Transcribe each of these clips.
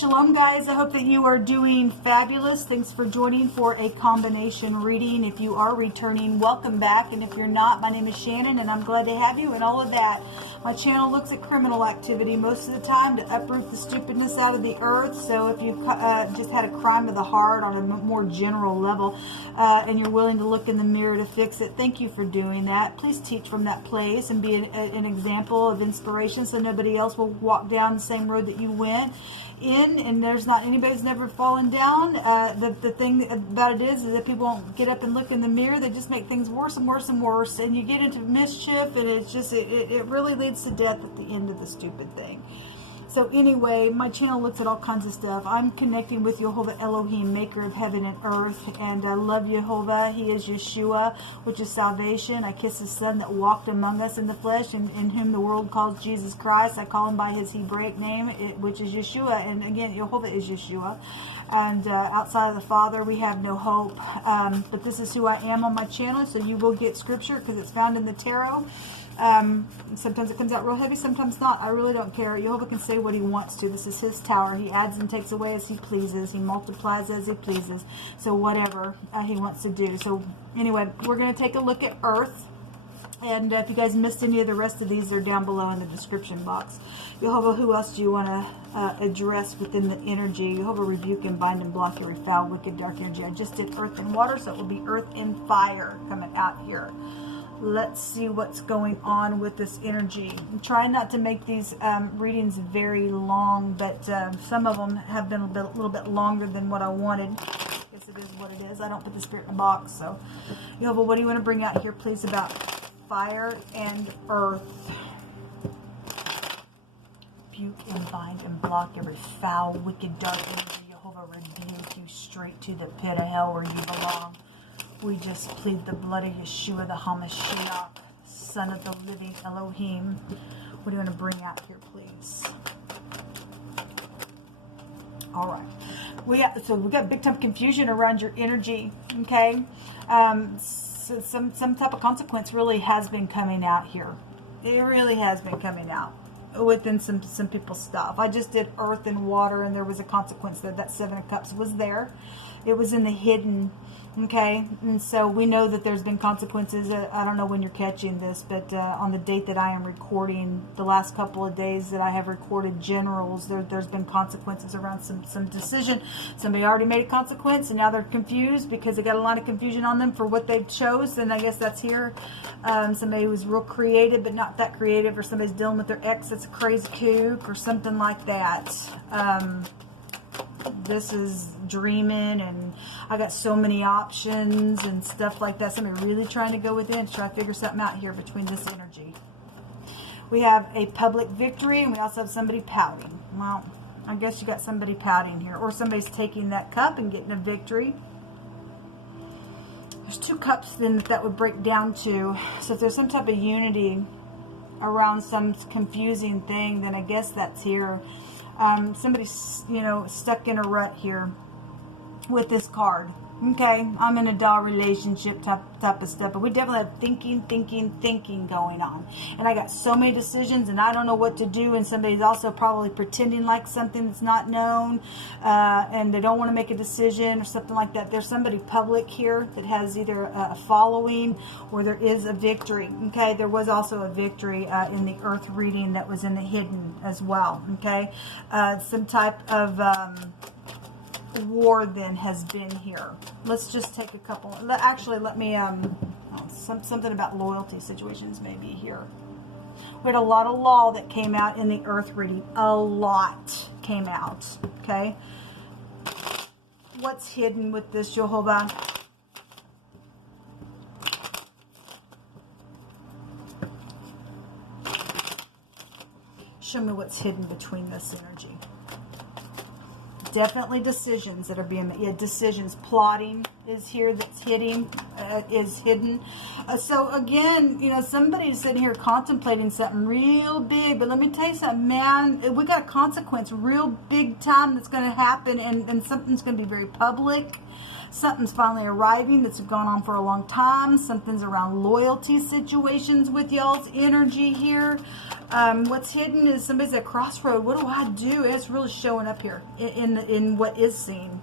Shalom guys, I hope that you are doing fabulous. Thanks for joining for a combination reading. If you are returning, welcome back. And if you're not, my name is Shannon and I'm glad to have you and all of that. My channel looks at criminal activity most of the time to uproot the stupidness out of the earth. So if you've just had a crime of the heart on a more general level and you're willing to look in the mirror to fix it, thank you for doing that. Please teach from that place and be an example of inspiration so nobody else will walk down the same road that you went in, and there's not anybody's never fallen down. The thing about it is that people won't get up and look in the mirror. They just make things worse and worse and worse, and you get into mischief, and it's just it really leads to death at the end of the stupid thing. So anyway, my channel looks at all kinds of stuff. I'm connecting with Jehovah Elohim, maker of heaven and earth, and I love Jehovah. He is Yeshua, which is salvation. I kiss his son that walked among us in the flesh, and in whom the world calls Jesus Christ. I call him by his Hebraic name, which is Yeshua. And again, Jehovah is Yeshua. And outside of the Father, we have no hope. But this is who I am on my channel, so you will get scripture because it's found in the tarot. Sometimes it comes out real heavy, sometimes not. I really don't care. Jehovah can say what he wants to. This is his tower. He adds and takes away as he pleases. He multiplies as he pleases. So whatever he wants to do. So anyway, we're going to take a look at Earth. And if you guys missed any of the rest of these, they're down below in the description box. Jehovah, who else do you want to address within the energy? Jehovah, rebuke and bind and block every foul, wicked, dark energy. I just did earth and water, so it will be earth and fire coming out here. Let's see what's going on with this energy. I'm trying not to make these readings very long, but some of them have been a little bit longer than what I wanted. I guess it is what it is. I don't put the spirit in a box. So, Jehovah, what do you want to bring out here, please, about fire and earth? Rebuke and bind and block every foul, wicked, dark energy. Jehovah, rebuke you straight to the pit of hell where you belong. We just plead the blood of Yeshua, the HaMashiach, Son of the living Elohim. What do you want to bring out here, please? All right. So we got big time confusion around your energy, okay? So some type of consequence really has been coming out here. It really has been coming out within some people's stuff. I just did earth and water, and there was a consequence there. That Seven of Cups was there. It was in the hidden. Okay, and so we know that there's been consequences. I don't know when you're catching this, but on the date that I am recording, the last couple of days that I have recorded generals, there's been consequences around some decision. Somebody already made a consequence, and now they're confused because they got a lot of confusion on them for what they chose, and I guess that's here. Somebody who's real creative, but not that creative, or somebody's dealing with their ex that's a crazy kook, or something like that. This is dreaming, and I got so many options and stuff like that. Somebody really trying to go within to try to figure something out here between this energy. We have a public victory, and we also have somebody pouting. Well, I guess you got somebody pouting here, or somebody's taking that cup and getting a victory. There's two cups then that would break down to. So if there's some type of unity around some confusing thing, then I guess that's here. Somebody's, stuck in a rut here with this card. Okay, I'm in a doll relationship type of stuff, but we definitely have thinking going on. And I got so many decisions, and I don't know what to do, and somebody's also probably pretending like something that's not known, and they don't want to make a decision or something like that. There's somebody public here that has either a following or there is a victory. Okay, there was also a victory in the earth reading that was in the hidden as well. Okay, some type of war then has been here. Let's just take a couple. Actually, let me something about loyalty situations maybe here. We had a lot of law that came out in the earth reading. A lot came out. Okay, what's hidden with this, Jehovah? Show me what's hidden between this energy. Definitely decisions that are being made. Yeah, decisions. Plotting is here that's hidden. So again, you know, somebody's sitting here contemplating something real big. But let me tell you something, man. We got a consequence, real big time that's going to happen, and something's going to be very public. Something's finally arriving that's gone on for a long time. Something's around loyalty situations with y'all's energy here. What's hidden is somebody's at a crossroad. What do I do? It's really showing up here in what is seen.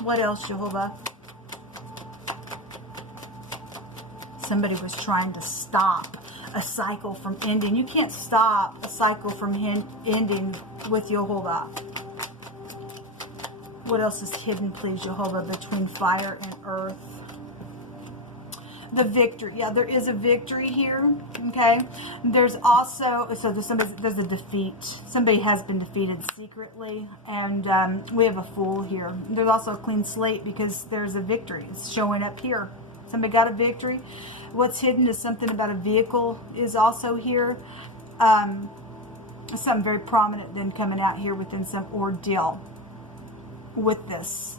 What else, Jehovah? Somebody was trying to stop a cycle from ending. You can't stop a cycle from ending with Jehovah. What else is hidden, please, Jehovah, between fire and earth? The victory. Yeah, there is a victory here. Okay. There's also, so there's a defeat. Somebody has been defeated secretly. And we have a fool here. There's also a clean slate because there's a victory. It's showing up here. Somebody got a victory. What's hidden is something about a vehicle is also here. Something very prominent then coming out here within some ordeal with this.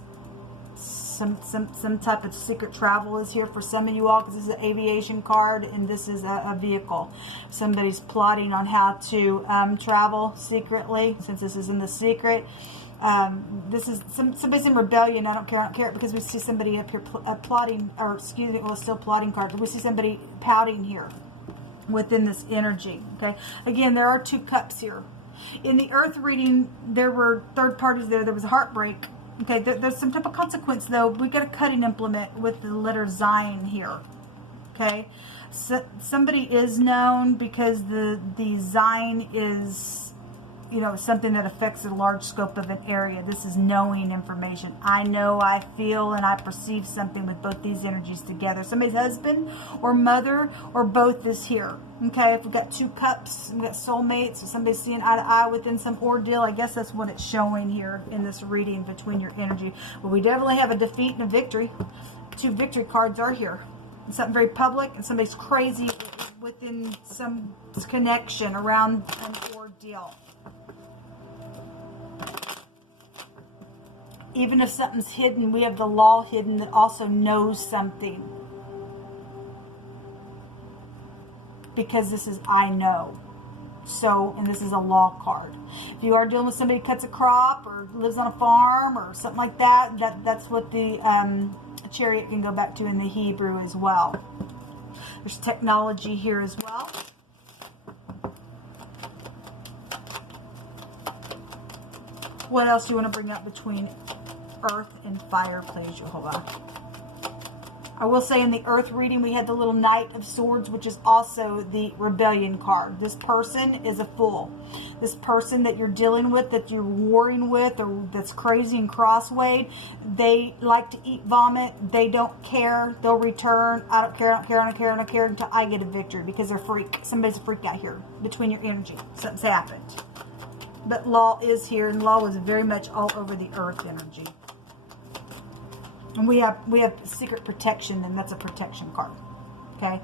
Some type of secret travel is here for some of you all, because this is an aviation card and this is a vehicle. Somebody's plotting on how to travel secretly, since this is in the secret. This is somebody's in rebellion. I don't care, because we see somebody up here plotting, or excuse me, well, still plotting card, but we see somebody pouting here within this energy. Okay, again, there are 2 cups here. In the earth reading, there were third parties there. There was a heartbreak. Okay, there's some type of consequence, though. We got a cutting implement with the letter Zion here. Okay, so somebody is known because the Zion is, you know, something that affects a large scope of an area. This is knowing information. I know, I feel, and I perceive something with both these energies together. Somebody's husband or mother or both is here. Okay, if we've got 2 cups, we've got soulmates, so somebody's seeing eye to eye within some ordeal. I guess that's what it's showing here in this reading between your energy. But we definitely have a defeat and a victory. 2 victory cards are here. It's something very public, and somebody's crazy within some connection around an ordeal. Even if something's hidden, we have the law hidden that also knows something. Because this is I know. So, and this is a law card. If you are dealing with somebody who cuts a crop or lives on a farm or something like that, that's what the chariot can go back to in the Hebrew as well. There's technology here as well. What else do you want to bring up between earth and fire, please, Jehovah? I will say in the earth reading, we had the little Knight of Swords, which is also the rebellion card. This person is a fool. This person that you're dealing with, that you're warring with, or that's crazy and crosswayed, they like to eat vomit. They don't care. They'll return. I don't care, I don't care, I don't care, I don't care until I get a victory, because they're freak. Somebody's a freak out here between your energy. Something's happened. But law is here, and law is very much all over the earth energy. And we have secret protection, and that's a protection card. Okay.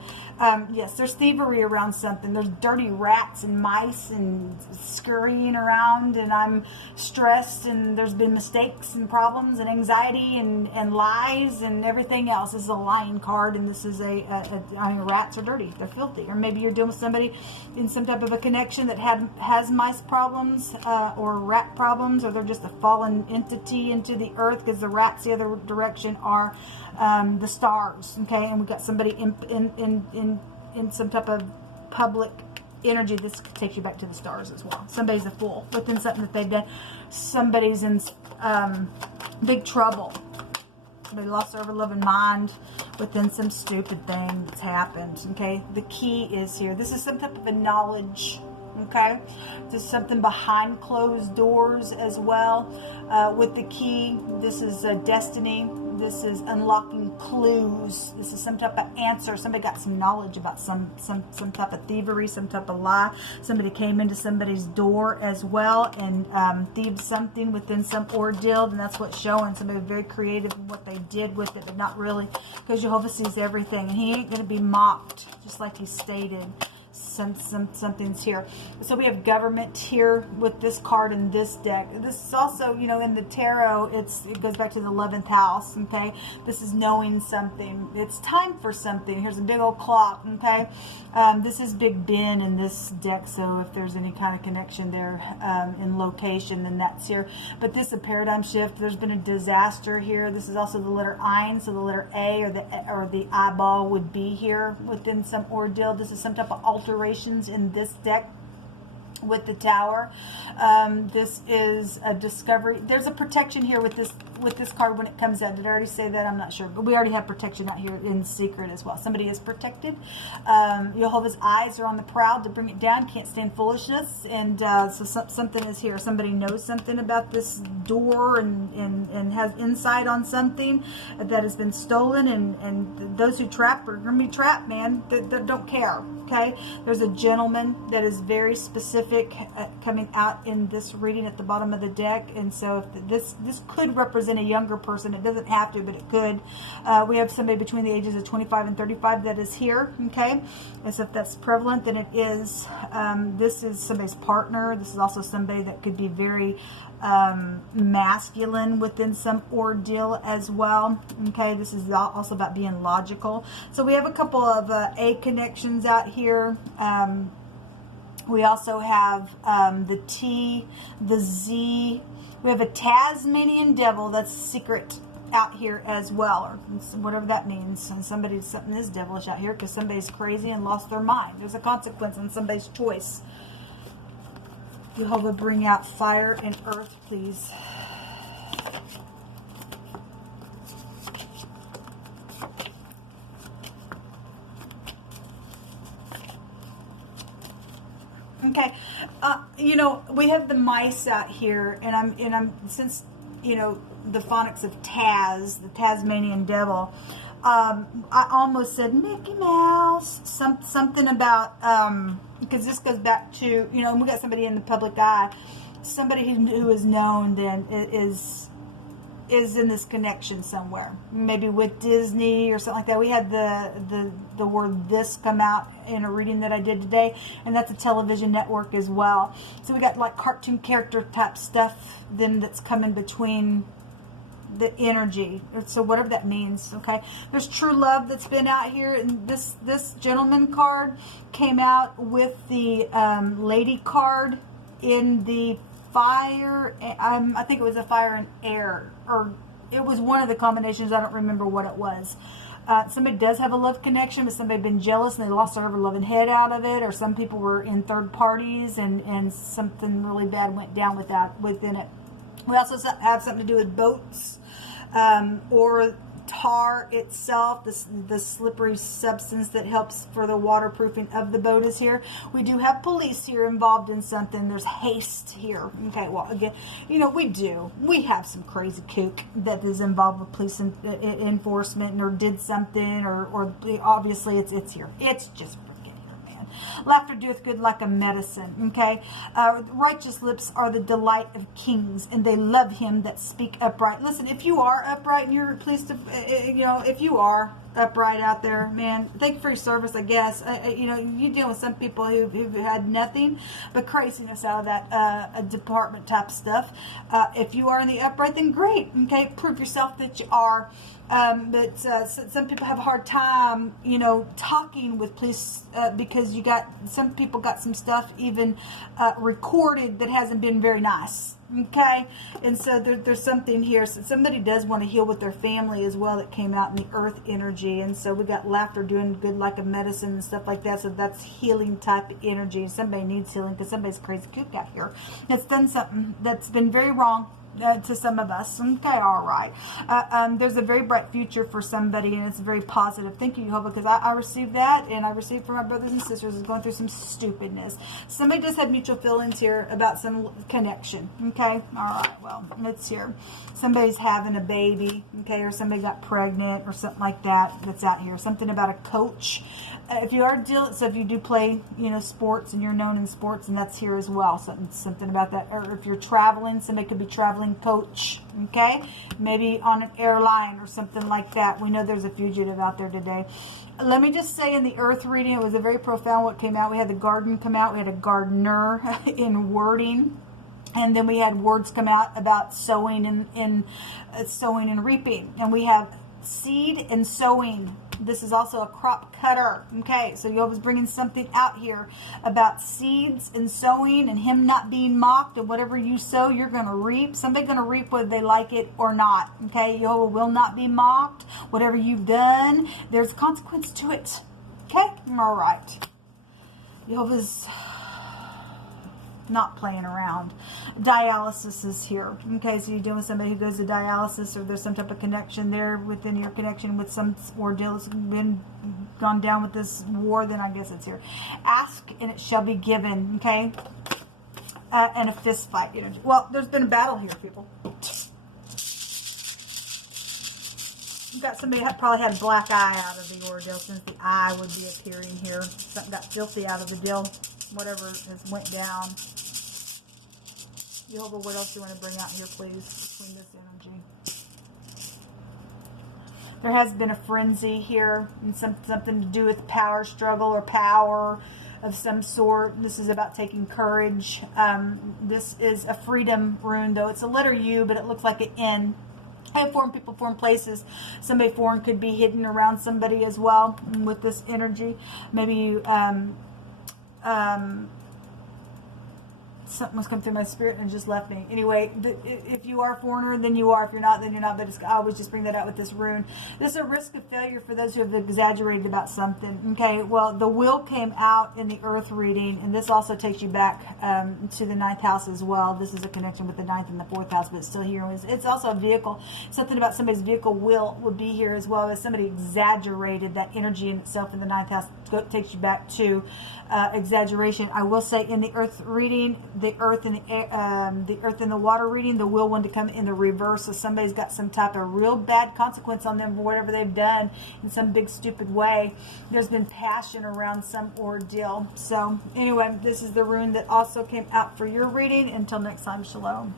Yes, there's thievery around something. There's dirty rats and mice and scurrying around, and I'm stressed, and there's been mistakes and problems and anxiety and lies and everything else. This is a lying card, and this is I mean, rats are dirty. They're filthy. Or maybe you're dealing with somebody in some type of a connection that has mice problems or rat problems, or they're just a fallen entity into the earth, because the rats the other direction are the stars. Okay, and we got somebody in some type of public energy. This takes you back to the stars as well. Somebody's a fool within something that they've done. Somebody's in big trouble. Somebody lost their ever-loving mind within some stupid thing that's happened. Okay, the key is here. This is some type of a knowledge. Okay, this is something behind closed doors as well. With the key, this is destiny. This is unlocking clues. This is some type of answer. Somebody got some knowledge about some type of thievery, some type of lie. Somebody came into somebody's door as well and thieved something within some ordeal, and that's what's showing. Somebody very creative in what they did with it, but not really, because Jehovah sees everything, and he ain't going to be mocked, just like he stated. something's here. So we have government here with this card in this deck. This is also, you know, in the tarot, it goes back to the 11th house, okay? This is knowing something. It's time for something. Here's a big old clock, okay? This is Big Ben in this deck, so if there's any kind of connection there in location, then that's here. But this is a paradigm shift. There's been a disaster here. This is also the letter Ein, so the letter A or the eyeball would be here within some ordeal. This is some type of alterations in this deck with the Tower. This is a discovery. There's a protection here with this card when it comes out. Did I already say that? I'm not sure. But we already have protection out here in secret as well. Somebody is protected. Jehovah's eyes are on the prowl to bring it down. Can't stand foolishness. And so something is here. Somebody knows something about this door and has insight on something that has been stolen. And those who trap are going to be trapped, man. They don't care. Okay? There's a gentleman that is very specific coming out in this reading at the bottom of the deck. And so if this could represent a younger person. It doesn't have to, but it could. We have somebody between the ages of 25 and 35 that is here, okay? And so if that's prevalent, then it is. This is somebody's partner. This is also somebody that could be very masculine within some ordeal as well, okay? This is also about being logical. So we have a couple of A connections out here. We also have the T, the Z. We have a Tasmanian devil that's secret out here as well, or whatever that means. And something is devilish out here because somebody's crazy and lost their mind. There's a consequence on somebody's choice. Jehovah, bring out fire and earth, please. Okay, you know, we have the mice out here, and I'm since, you know, the phonics of Taz, the Tasmanian devil, I almost said Mickey Mouse, something about, because this goes back to, you know, we got somebody in the public eye, somebody who is known then is in this connection somewhere, maybe with Disney or something like that. We had the word "this" come out in a reading that I did today, and that's a television network as well. So we got like cartoon character type stuff then that's coming between the energy. So whatever that means, okay. There's true love that's been out here, and this gentleman card came out with the lady card in the fire. I think it was a fire and air, or it was one of the combinations. I don't remember what it was. Somebody does have a love connection, but somebody been jealous and they lost their ever-loving head out of it, or some people were in third parties and something really bad went down within it. We also have something to do with boats, or tar itself, the slippery substance that helps for the waterproofing of the boat is here. We do have police here involved in something. There's haste here. Okay, well, again, you know, we have some crazy kook that is involved with police enforcement or did something, or obviously it's here. It's just laughter doeth good like a medicine, okay? Righteous lips are the delight of kings, and they love him that speak upright. Listen, if you are upright and you're pleased to, you know, if you are upright out there, man, thank you for your service, I guess. You know, you deal with some people who've had nothing but craziness out of that department type stuff. If you are in the upright, then great, okay? Prove yourself that you are. But some people have a hard time, you know, talking with police because some people got some stuff even recorded that hasn't been very nice. Okay, and so there's something here. So somebody does want to heal with their family as well that came out in the earth energy, and so we got laughter doing good like a medicine and stuff like that. So that's healing type energy. Somebody needs healing because somebody's crazy kook out here that's done something that's been very wrong to some of us. Okay, all right. There's a very bright future for somebody, and it's very positive. Thank you, Jehovah, because I received that, and I received from my brothers and sisters who's going through some stupidness. Somebody does have mutual feelings here about some connection. Okay, all right. Well, it's here. Somebody's having a baby. Okay, or somebody got pregnant or something like that. That's out here. Something about a coach. If you are so if you do play, you know, sports and you're known in sports, and that's here as well. Something about that. Or if you're traveling, somebody could be traveling traveling coach, okay? Maybe on an airline or something like that. We know there's a fugitive out there today. Let me just say, in the earth reading, it was a very profound what came out. We had the garden come out. We had a gardener in wording. And then we had words come out about sowing and sowing and reaping. And we have seed and sowing. This is also a crop cutter. Okay, so Yob is bringing something out here about seeds and sowing and him not being mocked. And whatever you sow, you're going to reap. Somebody's going to reap whether they like it or not. Okay, Yob will not be mocked. Whatever you've done, there's a consequence to it. Okay, all right. Yob is not playing around. Dialysis is here. Okay, so you're dealing with somebody who goes to dialysis, or there's some type of connection there within your connection with some ordeal that's gone down with this war, then I guess it's here. Ask and it shall be given. Okay, and a fist fight. You know, well, there's been a battle here, people. You've got somebody that probably had a black eye out of the ordeal, since the eye would be appearing here. Something got filthy out of the deal. Whatever has went down. Jehovah, what else do you want to bring out here, please, between this energy? There has been a frenzy here, and something to do with power struggle or power of some sort. This is about taking courage. This is a freedom rune, though. It's a letter U, but it looks like an N. I have foreign people, foreign places. Somebody foreign could be hidden around somebody as well with this energy. Maybe you... something was coming through my spirit and just left me. Anyway, if you are a foreigner, then you are. If you're not, then you're not. But I always just bring that out with this rune. This is a risk of failure for those who have exaggerated about something. Okay, well, the will came out in the earth reading, and this also takes you back to the 9th house as well. This is a connection with the 9th and the 4th house, but it's still here. It's also a vehicle. Something about somebody's vehicle would be here as well, as somebody exaggerated that energy in itself in the 9th house. Takes you back to exaggeration. I will say, in the earth reading, the earth and the water reading, the will want to come in the reverse. So somebody's got some type of real bad consequence on them for whatever they've done in some big stupid way. There's been passion around some ordeal. So anyway, this is the rune that also came out for your reading. Until next time, shalom.